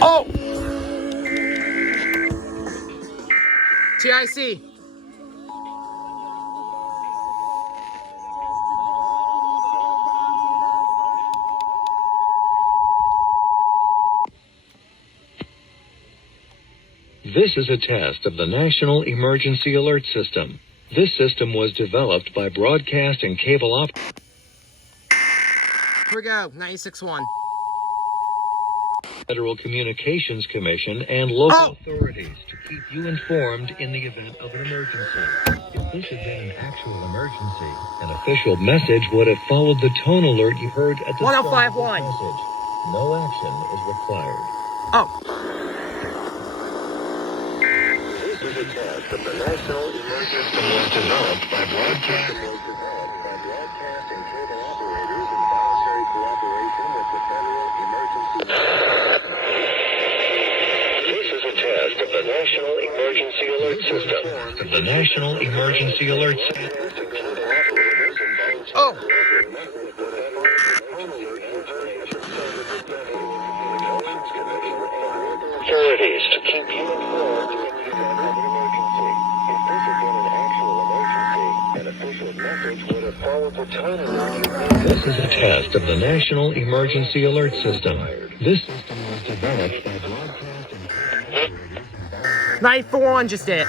Oh! TIC. This is a test of the National Emergency Alert System. This system was developed by broadcast and cable operators. Here we go, 96.1. Federal Communications Commission and local authorities to keep you informed in the event of an emergency. If this had been an actual emergency, an official message would have followed the tone alert you heard at the start of the 1051. message. No action is required. Oh. This is a test of the National Emergency was developed by broadcast and cable operators in voluntary cooperation with the Federal Emergency. This is a test of the National Emergency Alert System. The National Emergency Alert System. Oh. Authorities to keep you informed in the event of an emergency. If this had been an actual emergency, an official message would have followed the tone alert. This is a test of the National Emergency Alert System. This system was developed by broadcast and cable operators. 941 just did it.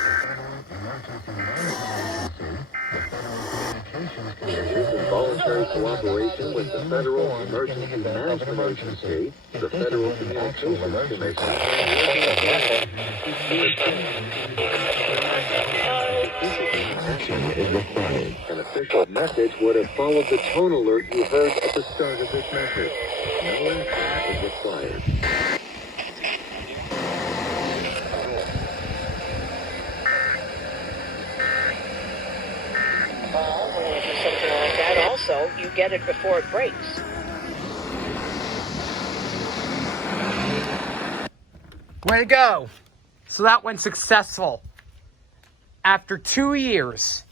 Voluntary cooperation with the Federal Emergency Management Agency, the Federal Communications Commission. Action is required. An official message would have followed the tone alert you heard at the start of this message. No action is required. When you do something like that, also, you get it before it breaks. Way to go. So that went successful. After 2 years,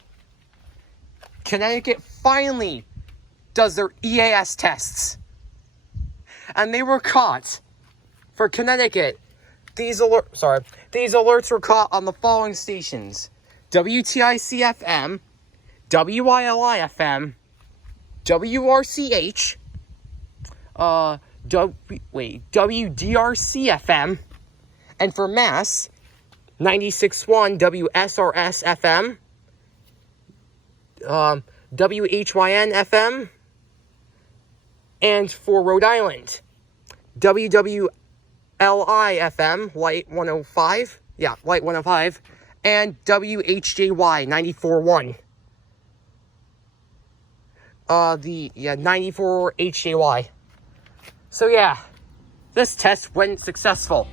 Connecticut finally does their EAS tests. And they were caught. For Connecticut, these alerts were caught on the following stations: WTIC-FM, WILI-FM, WRCH, WDRC-FM, and for Mass, 96.1 WSRS-FM, WHYN-FM, and for Rhode Island, WWLI-FM, Light 105, Light 105, and WHJY 94.1. 94 HJY. So yeah, this test went successful.